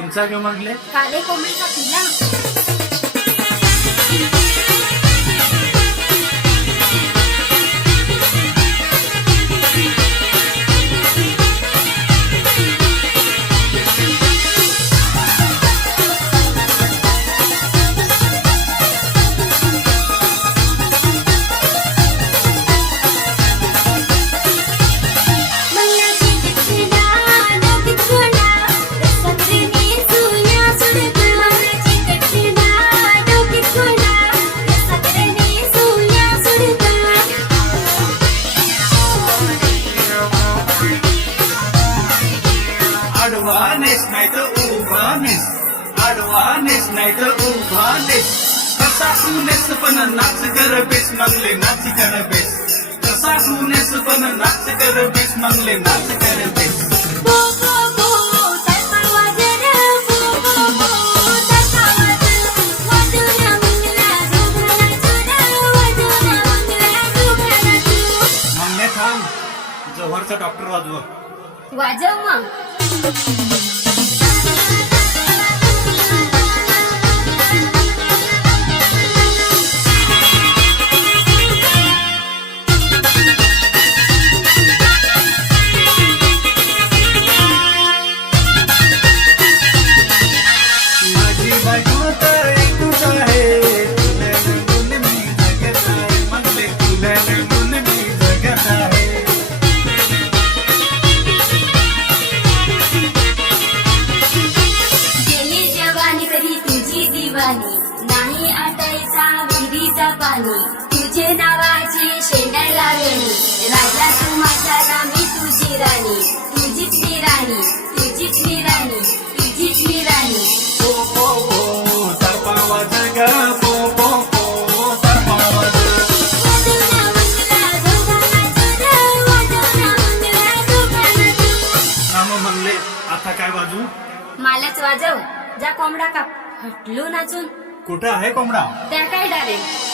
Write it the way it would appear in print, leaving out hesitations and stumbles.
कोणचा ग म्हटले? काले कोंबडीचा पिला. आडवानेस नाही तर उभानेस, आडवानेस नाही तर उभानेस. कसा तूनेस पण नाच कर बेस, मंगले नाच कर बेस. कसा तूनेस पण नाच कर बेस, मंगले नाच कर बेस. मंगने थांब, जवळचा डॉक्टर वाजव. वाजव मग. माझी बायको तर एकूच आहे, तुला नडून मी जगत आहे. मंगले तुला नडून मी जगत आहे. गेली जवानी तरी तुझी दिवाणी, नाही आटायचा विहिरीचा पाणी. तुझे नावाची शेंडा लावेणी, राजा तू माझा ना मी तुझी राणी. तुझीच मी राणी, तुझीच मी राणी, तुझीच मी राणी. पो पो पो तरपा वाज ग, पो पो पो तरपा वाज. वाजवना मंगला दोघांना तुझं, वाजवना मंगला दोघांना तुझं. नाम म्हणले आता काय वाजू? मालच वाजव. जा कोंबडा काप, हटलो नाचून. कुठं आहे कोंबडा? त्या काय डायरेक्ट